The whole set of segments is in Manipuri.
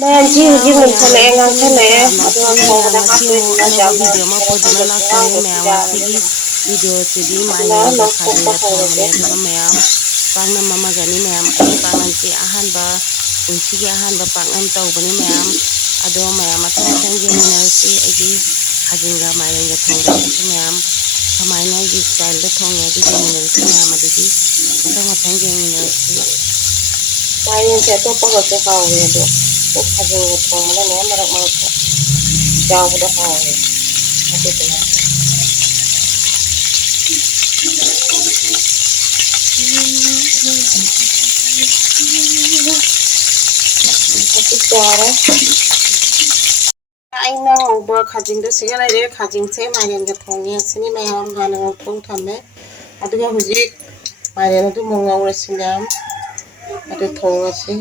ꯃꯌꯥꯝꯁꯤ ꯍꯧꯖꯤꯛ ꯃꯨꯟꯊꯠꯂꯛꯑꯦ ꯉꯥꯡꯊꯠꯂꯛꯑꯦ ꯑꯗꯣ ꯊꯣꯡꯕꯗ ꯉꯁꯤ ꯑꯃꯨꯛ ꯍꯥꯞꯇꯣꯏꯅꯤꯅ ꯑꯅꯧꯕ ꯌꯥꯝꯅ ꯚꯤꯗꯤꯑꯣ ꯑꯃ ꯀꯩꯅꯣ ꯄꯨꯗꯨꯅ ꯇꯧꯗ꯭ꯔꯁꯨ ꯂꯥꯛꯆꯔꯦ ꯉꯥꯡꯗ꯭ꯔꯁꯨ ꯃꯌꯥꯝ ꯌꯥꯔꯅꯤ ꯉꯁꯤꯒꯤ ꯑꯗꯨꯅ ꯚꯤꯗꯤꯑꯣꯁꯤꯗꯤ ꯑꯗꯨꯅ ꯃꯥꯏꯔꯦꯟꯒ ꯂꯧꯊꯣꯛꯄ ꯈꯥꯖꯤꯡꯒ ꯊꯣꯡꯕꯅꯦ ꯍꯧꯔꯒꯦ ꯑꯗꯨꯒ ꯃꯌꯥꯝ ꯄꯥꯛꯅꯝ ꯑꯃꯒꯅꯤ ꯃꯌꯥꯝ ꯑꯩꯒꯤ ꯄꯥꯛꯅꯝꯁꯤ ꯑꯍꯥꯟꯕ ꯄꯨꯟꯁꯤꯒꯤ ꯑꯍꯥꯟꯕ ꯄꯥꯛꯅꯝ ꯇꯧꯕꯅꯤ ꯃꯌꯥꯝ ꯑꯗꯣ ꯃꯌꯥꯝ ꯃꯊꯪ ꯃꯊꯪ ꯌꯦꯡꯃꯤꯟꯅꯔꯁꯤ ꯑꯩꯒꯤ ꯈꯥꯖꯤꯡꯒ ꯃꯥꯏꯔꯦꯟꯒ ꯊꯣꯡꯕꯁꯤꯁꯨ ꯃꯌꯥꯝ ꯀꯃꯥꯏꯅ ꯑꯩꯒꯤ ꯏꯁꯇꯥꯏꯜꯗ ꯊꯣꯡꯉꯦ ꯑꯗꯨ ꯌꯦꯡꯃꯤꯟꯅꯔꯁꯤ ꯃꯌꯥꯝ ꯑꯗꯨꯗꯤ ꯃꯊꯪ ꯃꯊꯪ ꯌꯦꯡꯃꯤꯟꯅꯔꯁꯤ ꯃꯥꯏꯔꯦꯟꯁꯦ ꯑꯇꯣꯞꯄꯒꯁꯨ ꯍꯥꯎꯋꯦ ꯑꯗꯣ ꯈꯥꯖꯤꯡꯒ ꯊꯣꯡꯕꯅꯅꯦ ꯃꯔꯛ ꯃꯔꯛꯇ ꯆꯥꯕꯗ ꯍꯥꯎꯋꯦ ꯑꯗꯨꯗꯨꯅ ꯆꯥꯔꯦ ꯑꯩꯅ ꯉꯧꯕ ꯈꯥꯖꯤꯡꯗꯣ ꯁꯤꯒ ꯂꯩꯔꯦ ꯈꯥꯖꯤꯡꯁꯦ ꯃꯥꯏꯔꯦꯟꯒ ꯊꯣꯡꯉꯦ ꯁꯤꯅꯤ ꯃꯌꯥꯝ ꯍꯥꯟꯅ ꯉꯧꯊꯣꯛ ꯊꯝꯃꯦ ꯑꯗꯨꯒ ꯍꯧꯖꯤꯛ ꯃꯥꯏꯔꯦꯟ ꯑꯗꯨ ꯑꯃꯨꯛ ꯉꯧꯔꯁꯤ ꯃꯌꯥꯝ ꯑꯗꯨ ꯊꯣꯡꯉꯁꯤ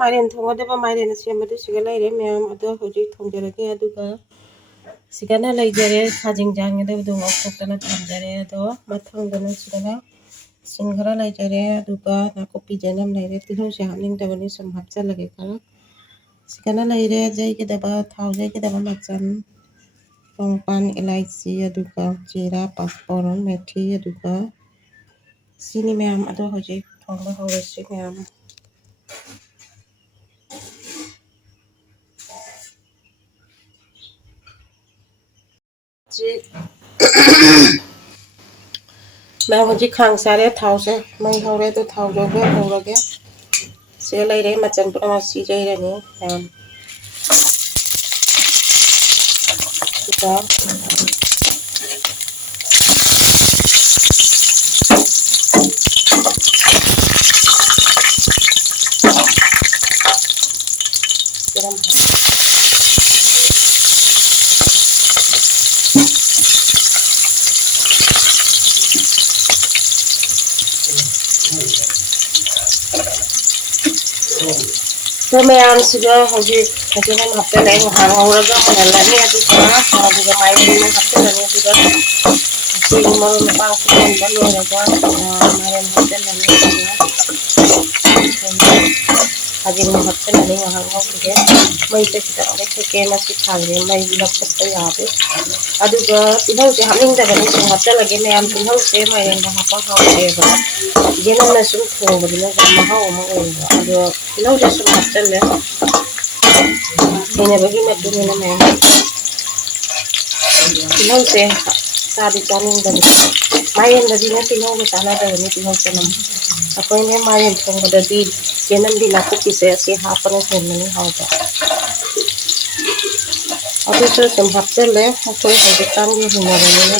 ꯃꯥꯏꯔꯦꯟ ꯊꯣꯡꯒꯗꯕ ꯃꯥꯏꯔꯦꯟ ꯑꯁꯦꯝꯕꯗꯨ ꯁꯤꯒ ꯂꯩꯔꯦ ꯃꯌꯥꯝ ꯑꯗꯣ ꯍꯧꯖꯤꯛ ꯊꯣꯡꯖꯔꯒꯦ ꯑꯗꯨꯒ ꯁꯤꯒꯅ ꯂꯩꯖꯔꯦ ꯈꯥꯖꯤꯡ ꯆꯥꯡꯒꯗꯕꯗꯣ ꯉꯧꯊꯣꯛꯇꯅ ꯊꯝꯖꯔꯦ ꯑꯗꯣ ꯃꯊꯪꯗꯅ ꯁꯤꯗꯅ ꯁꯤꯡ ꯈꯔ ꯂꯩꯖꯔꯦ ꯑꯗꯨꯒ ꯅꯥꯀꯨꯞꯄꯤ ꯆꯅꯝ ꯂꯩꯔꯦ ꯇꯤꯜꯍꯧꯁꯦ ꯍꯥꯞꯅꯤꯡꯗꯕꯅꯤ ꯁꯨꯝ ꯍꯥꯞꯆꯤꯜꯂꯒꯦ ꯈꯔ ꯁꯤꯒꯅ ꯂꯩꯔꯦ ꯌꯩꯒꯗꯕ ꯊꯥꯎ ꯌꯩꯒꯗꯕ ꯃꯆꯜ ꯄꯥꯡꯄꯥꯟ ꯏꯂꯥꯏꯆꯤ ꯑꯗꯨꯒ ꯖꯤꯔꯥ ꯄꯥꯐꯣꯔꯟ ꯃꯦꯊꯤ ꯑꯗꯨꯒ ꯁꯤꯅꯤ ꯃꯌꯥꯝ ꯑꯗꯣ ꯍꯧꯖꯤꯛ ꯊꯣꯡꯕ ꯍꯧꯔꯁꯤ ꯃꯌꯥꯝ ꯃꯌꯥꯝ ꯍꯧꯖꯤꯛ ꯈꯥꯡ ꯁꯥꯔꯦ ꯊꯥꯎꯁꯦ ꯃꯩ ꯍꯧꯔꯦ ꯑꯗꯣ ꯊꯥꯎ ꯍꯧꯔꯒꯦ ꯁꯤꯒ ꯂꯩꯔꯦ ꯃꯆꯜ ꯄꯨꯝꯅꯃꯛ ꯁꯤ ꯌꯩꯔꯅꯤ ꯃꯌꯥꯝ ꯑꯗꯣ ꯃꯌꯥꯝꯁꯤꯒ ꯍꯧꯖꯤꯛ ꯐꯖꯅ ꯍꯥꯞꯆꯤꯜꯂꯦ ꯉꯥꯏꯍꯥꯛ ꯉꯧꯔꯒ ꯃꯨꯟꯍꯜꯂꯅꯤ ꯑꯗꯨꯒ ꯃꯥꯏꯔꯦꯟ ꯍꯥꯞꯆꯤꯜꯂꯅꯤ ꯑꯗꯨꯒ ꯁꯤꯡ ꯃꯔꯣꯏ ꯃꯄꯥꯡ ꯃꯨꯟꯕ ꯂꯣꯏꯔꯒ ꯃꯥꯏꯔꯦꯟ ꯍꯥꯞꯆꯤꯜꯂꯅꯤ ꯑꯗꯨꯒ ꯈꯥꯖꯤꯡ ꯍꯥꯞꯆꯤꯜꯂꯅꯤ ꯉꯥꯏꯍꯥꯛ ꯉꯧꯈꯤꯒꯦ ꯃꯩꯁꯦ ꯈꯤꯇꯪ ꯂꯩꯊꯒꯦ ꯃꯁꯤ ꯊꯥꯡꯁꯦ ꯃꯩ ꯂꯧꯈꯠꯄ ꯌꯥꯗꯦ ꯑꯗꯨꯒ ꯇꯤꯜꯍꯧꯁꯦ ꯍꯥꯞꯅꯤꯡꯗꯕꯅꯤ ꯁꯨꯝ ꯍꯥꯞꯆꯤꯜꯂꯒꯦ ꯃꯌꯥꯝ ꯇꯤꯜꯍꯧꯁꯦ ꯃꯥꯏꯔꯦꯟꯗ ꯍꯥꯞꯄ ꯍꯥꯎꯇꯦꯕ ꯌꯦꯅꯝꯅ ꯁꯨꯝ ꯊꯣꯡꯕꯗꯨꯅ ꯃꯍꯥꯎ ꯑꯃ ꯑꯣꯏꯌꯦꯕ ꯑꯗꯣ ꯇꯤꯜꯍꯧꯁꯦ ꯁꯨꯝ ꯍꯥꯞꯆꯤꯜꯂꯦ ꯍꯩꯅꯕꯒꯤ ꯃꯇꯨꯡ ꯏꯟꯅ ꯃꯌꯥꯝ ꯇꯤꯜꯍꯧꯁꯦ ꯆꯥꯗꯤ ꯆꯥꯅꯤꯡꯗꯕꯅꯤ ꯃꯥꯏꯔꯦꯟꯗꯗꯤꯅꯦ ꯇꯤꯜꯍꯧꯒ ꯆꯥꯟꯅꯗꯕꯅꯤ ꯇꯤꯜꯍꯧ ꯆꯅꯝ ꯑꯩꯈꯣꯏꯅꯦ ꯃꯥꯏꯔꯦꯟ ꯊꯣꯡꯕꯗꯗꯤ ꯆꯦꯅꯝꯗꯤ ꯅꯥꯀꯨꯞꯄꯤꯁꯦ ꯑꯁꯤ ꯍꯥꯞꯄꯅ ꯍꯦꯟꯕꯅꯤ ꯍꯥꯎꯕ ꯑꯗꯨꯁꯨ ꯁꯨꯝ ꯍꯥꯞꯆꯤꯜꯂꯦ ꯑꯩꯈꯣꯏ ꯍꯧꯖꯤꯛꯀꯥꯟꯒꯤ ꯍꯩꯅꯕꯅꯤꯅ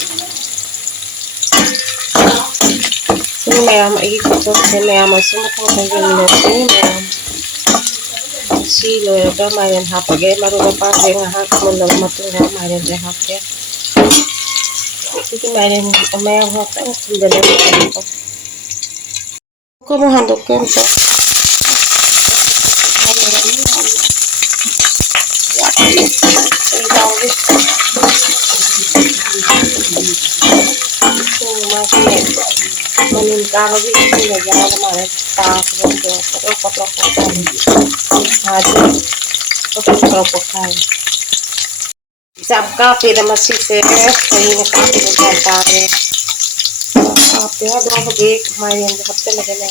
ꯁꯤꯅꯤ ꯃꯌꯥꯝ ꯑꯩꯒꯤ ꯈꯨꯊꯣꯡꯁꯦ ꯃꯌꯥꯝ ꯑꯁꯤ ꯃꯊꯪ ꯃꯊꯪ ꯌꯦꯡꯃꯤꯟꯅꯁꯤ ꯃꯌꯥꯝ ꯁꯤ ꯂꯣꯏꯔꯒ ꯃꯥꯏꯔꯦꯟ ꯍꯥꯞꯄꯒꯦ ꯃꯔꯣꯏ ꯃꯄꯥꯡꯁꯦ ꯉꯥꯏꯍꯥꯛ ꯃꯨꯜꯂꯕ ꯃꯇꯨꯡꯗ ꯃꯥꯏꯔꯦꯟꯁꯦ ꯍꯥꯞꯀꯦ ꯁꯤꯒꯤ ꯃꯥꯏꯔꯦꯟ ꯃꯌꯥꯝ ꯉꯥꯛꯇꯪ ꯊꯨꯝꯖꯤꯜꯂꯒ ꯑꯃꯨꯛ ꯍꯟꯗꯣꯛꯀꯦ ꯑꯝꯇ ꯃꯅꯤꯟ ꯀꯥꯕꯒꯤ ꯏꯁꯤꯡꯗ ꯌꯥꯎꯕ ꯃꯥꯜꯂꯦ ꯇꯥꯕꯗ ꯄꯣꯇ꯭ꯔꯣꯛ ꯄꯣꯛꯈꯥꯏ ꯆꯥꯛ ꯀꯥꯞꯄꯦꯗ ꯃꯁꯤꯁꯦ ꯀꯔꯤꯅ ꯀꯥꯞꯄꯤꯅꯣ ꯒ꯭ꯌꯥꯟ ꯇꯥꯗ꯭ꯔꯦ ꯍꯥꯞꯄꯦ ꯑꯗꯣ ꯍꯧꯖꯤꯛ ꯃꯥꯏꯔꯦꯟꯁꯦ ꯍꯥꯞꯆꯤꯜꯂꯒꯅꯦ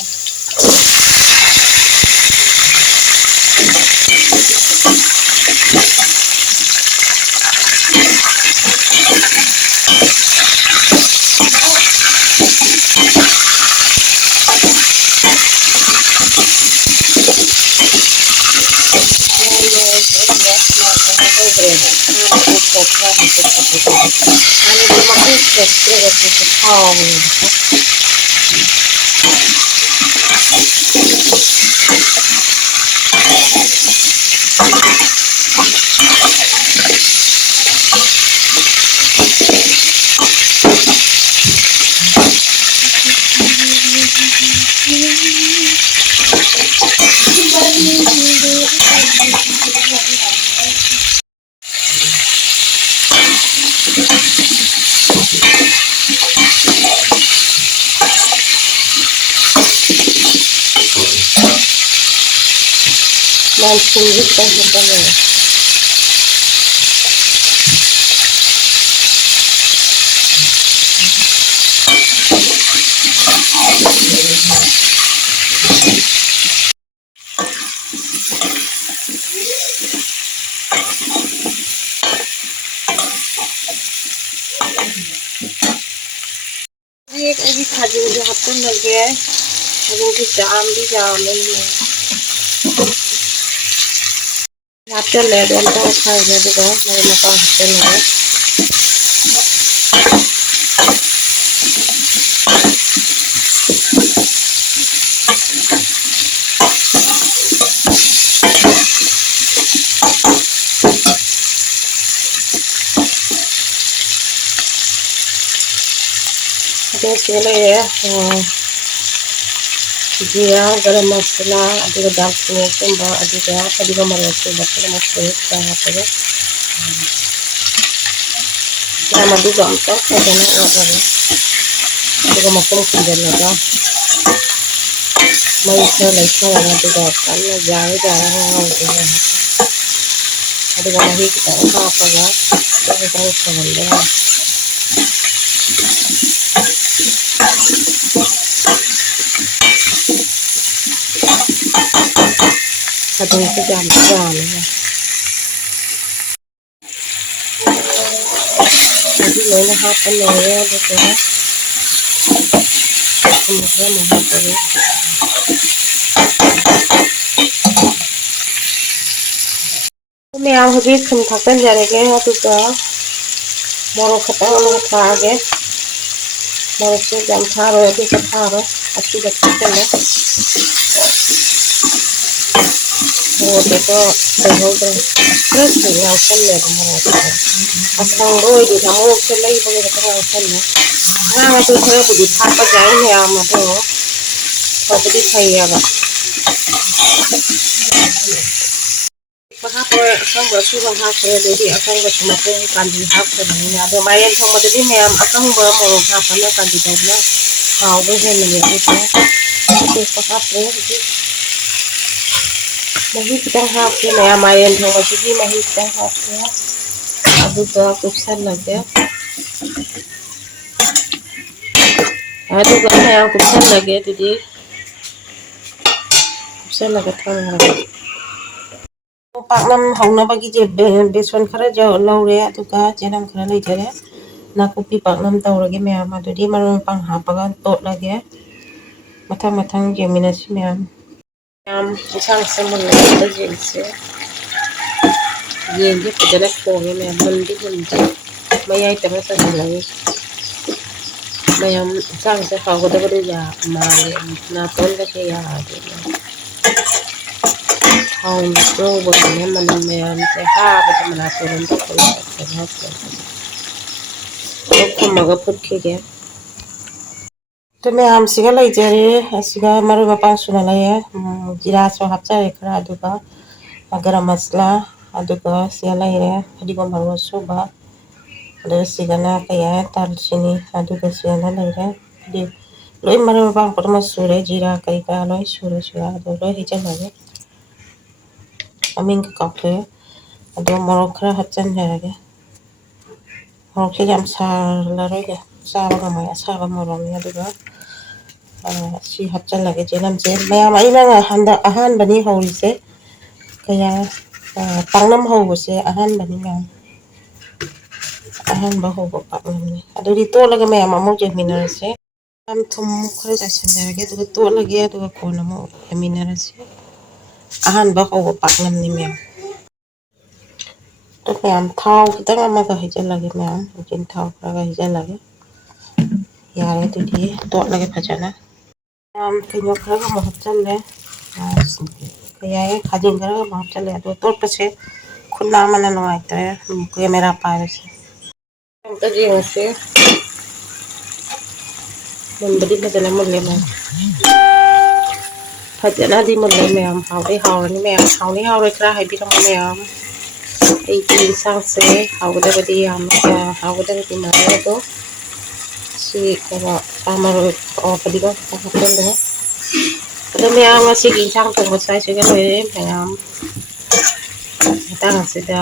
ꯃꯌꯥꯝ ꯁꯤꯡꯁꯤ ꯈꯤꯇꯪ ꯍꯥꯞꯆꯜꯂꯒꯦ ꯑꯩꯒꯤ ꯈꯥꯖꯤꯡꯁꯦ ꯍꯥꯞꯆꯜꯂꯒꯦ ꯈꯥꯖꯤꯡꯁꯦ ꯌꯥꯝꯗꯤ ꯌꯥꯝꯃꯦ ꯍꯥꯞꯆꯜꯂꯦ ꯑꯗꯣ ꯑꯝꯇ ꯑꯣꯠꯈꯥꯏꯒꯦ ꯑꯗꯨꯒ ꯃꯔꯣꯏ ꯃꯄꯥꯡ ꯍꯥꯞꯆꯜꯂꯒꯦ ꯑꯗꯣ ꯁꯤꯗ ꯂꯩꯔꯦ ꯖꯤꯔꯥ ꯒꯔꯝ ꯃꯁꯥꯂꯥ ꯑꯗꯨꯒ ꯗꯥꯜꯆꯤꯅꯤ ꯑꯁꯨꯕ ꯑꯗꯨꯒ ꯐꯗꯤꯒꯣꯝ ꯃꯔꯨ ꯑꯁꯨꯕ ꯄꯨꯝꯅꯃꯛ ꯈꯤꯇꯪ ꯍꯥꯞꯄꯒ ꯃꯌꯥꯝ ꯑꯗꯨꯒ ꯑꯝꯇ ꯐꯖꯅ ꯑꯣꯠꯂꯒ ꯑꯗꯨꯒ ꯃꯈꯨꯝ ꯈꯨꯝꯖꯤꯜꯂꯒ ꯃꯩ ꯈꯔ ꯂꯩꯊꯔꯒ ꯑꯗꯨꯒ ꯀꯟꯅ ꯌꯥꯏꯔꯒ ꯉꯧꯗꯣꯏꯅꯦ ꯑꯗꯨꯒ ꯃꯍꯤ ꯈꯤꯇꯪ ꯍꯥꯞꯄꯒ ꯈꯤꯇꯪ ꯁꯧꯍꯟꯕ ꯌꯥꯏ ꯈꯥꯖꯤꯡꯁꯦ ꯌꯥꯝꯗꯤ ꯌꯥꯝꯃꯦ ꯑꯗꯨ ꯂꯣꯏꯅ ꯍꯥꯞꯄ ꯂꯣꯏꯔꯦ ꯑꯗꯨꯒ ꯊꯨꯝ ꯈꯔ ꯑꯃꯨꯛ ꯍꯥꯞꯄꯒꯦ ꯃꯌꯥꯝ ꯍꯧꯖꯤꯛ ꯊꯨꯝ ꯊꯥꯛꯆꯟꯖꯔꯒꯦ ꯑꯗꯨꯒ ꯃꯣꯔꯣꯛ ꯈꯤꯇꯪ ꯑꯃꯨꯛ ꯊꯥꯛꯑꯒꯦ ꯃꯣꯔꯣꯛꯁꯦ ꯌꯥꯝ ꯊꯥꯔꯣꯏ ꯑꯗꯨꯒ ꯊꯥꯔꯣꯏ ꯑꯁꯤꯒ ꯊꯥꯛꯆꯜꯂꯦ ꯃꯣꯔꯣꯛꯇꯣ ꯂꯩꯍꯧꯗ꯭ꯔꯦ ꯈꯔ ꯉꯥꯎꯁꯜꯂꯦꯕ ꯃꯣꯔꯣꯛꯇꯣ ꯑꯁꯪꯕ ꯑꯣꯏꯗꯦꯗ ꯃꯣꯔꯣꯛꯁꯦ ꯂꯩꯕꯒꯤ ꯈꯛꯇ ꯉꯥꯎꯁꯜꯂꯦ ꯉꯥꯡꯉꯁꯨ ꯈꯔꯕꯨꯗꯤ ꯊꯥꯛꯄ ꯌꯥꯏ ꯃꯌꯥꯝ ꯑꯗꯣ ꯐꯕꯨꯗꯤ ꯐꯩꯌꯦꯕ ꯍꯥꯞꯄꯣꯏ ꯑꯀꯪꯕ ꯑꯁꯨꯕ ꯍꯥꯞꯈ꯭ꯔꯦ ꯑꯗꯩꯗꯤ ꯑꯀꯪꯕꯁꯨ ꯃꯄꯨꯡ ꯀꯥꯟꯗꯤ ꯍꯥꯞꯈ꯭ꯔꯕꯅꯤꯅ ꯑꯗꯣ ꯃꯥꯏꯔꯦꯟ ꯊꯣꯡꯕꯗꯗꯤ ꯃꯌꯥꯝ ꯑꯀꯪꯕ ꯃꯣꯔꯣꯛ ꯍꯥꯞꯄꯅ ꯀꯥꯟꯗꯤ ꯇꯧꯕꯅ ꯍꯥꯎꯕ ꯍꯦꯟꯕꯅꯦ ꯑꯗꯨꯒ ꯑꯇꯦꯛꯄ ꯍꯥꯞꯄ꯭ꯔꯦ ꯍꯧꯖꯤꯛ ꯃꯍꯤ khitang hapke maya mayen thongasi mahi khitang hapke aduga kupsallage aduga maya kupsallage adudi kupsallaga thongara paknam haunabagi je beson khara laure aduga jenam khara leijare nakupi paknam taurage maya adudi marong pang hapaga totlage mathang mathang jeminasi maya Isang semula jenisnya yenje pejana konge me mundi maya itama lagi mayam isang se kagoda goda ya male na tonda ke ya how go what ne man mayam se ha bata mana toran da ko ha ko maga putke तो मैं हम सिगा लग जा रहे सिगा मरु बापा सुना लगे जीरा सो हफ्ता एकरा अदुगा गरम मसाला अदुगा सिगा लग रहे फडिगो मरु सुबा अदु सिगाना कया दालचीनी अदुगा सिगाना लग रहे दि लोई मरु बापा परमा सुरे जीरा कई का लोई सुरे सुरा अदु लोई हिजन लगे अमिंग काफे अदु मरु खरा हचन जागे मरु के जम सार लरोगे साबा मया साबा मरु अदुगा si hapchallage jenamse mayam aina handa ahan bani haurise kaya pangnam hawbase ahan bani ma'am ahan ba hawba pangnam ni aduri tolaga mayam amuk jeminarase am thum khare jasanjarage aduga tolage aduga kona mu jeminarase ahan ba hawba pangnam ni ma'am to mayam thau khitang amaga hijallage ma'am jin thau khara hijallage yare tudi tolage phajana kaya khara mo hapchalle kaya khajin khara mo hapchalle ado totpase khunna mana nuaitare camera paise amta jingse munbadi bajana mulle ma fajana di mulle ma'am hawrani ma'am hawri khara haibira ma'am ei insangse hawdabadi am hawdabadi ma to si kaya amaro padiga hapchalle ꯑꯗꯣ ꯃꯌꯥꯝ ꯉꯁꯤꯒꯤ ꯏꯟꯁꯥꯡ ꯊꯣꯡꯕ ꯁ꯭ꯋꯥꯏꯁꯤꯒ ꯂꯣꯏꯔꯦ ꯃꯌꯥꯝ ꯃꯇꯥꯡ ꯑꯁꯤꯗ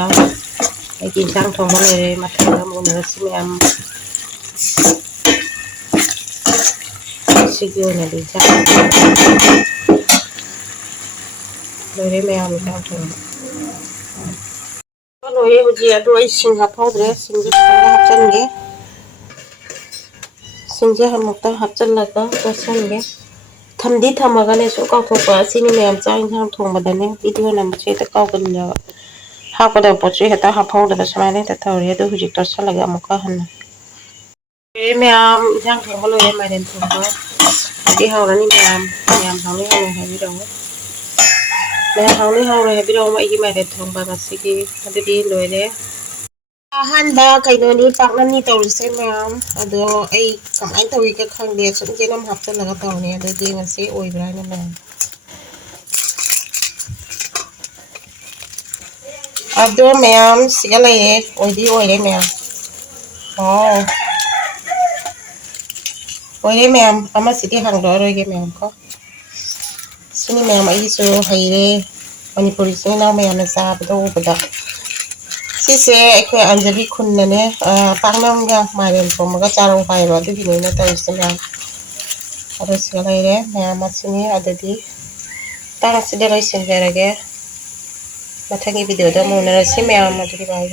ꯑꯩꯒꯤ ꯏꯟꯁꯥꯡ ꯊꯣꯡꯕ ꯂꯣꯏꯔꯦ ꯃꯊꯪꯗ ꯑꯃꯨꯛ ꯎꯅꯔꯁꯤ ꯃꯌꯥꯝ ꯁꯤꯒꯤ ꯑꯣꯏꯅꯗꯤ ꯏꯟꯁꯥꯡ lori me am ta thong lori huji adu ai sing haphodre sing je hapchange sing je hamukta hapchanlaga tosange thamdi thamaga ne so ka thopa asini me am chang jang thongbadane video nam che ta kawganna hapada pochi heta haphodra samane ta thori adu huji tosalaga amuka hanna me am jang thongba lori maren thongba adi hawrani me am hawni hawni habi rawo मैं हाउनी हाउ रहे बिरो मैं मेरे थोंबा गसिगी अदि लोइरे अहानबा कइनोनी पाकननी तौरिसे मैम अदो एई कमाय तौई के खंगदे सुम जेनम हफ्ता लगा तौने अदो जे ngasi ओइब्रा ने मैम अदो मैम सिगलाये ओइदी ओइरे मैम ओ ओइरे मैम अमा सिटी हांगदो रोगे मैम को सिनी मैम आइसो हाइरे Manipuri na may ana sa do bada sise ekwe anjabi khunnane paknam ga maren thomaga charong pai ba du hine na tawisna ado silaire mayam asini adadi tara sidere singerage mathangi video da mo na si mayam adadi bai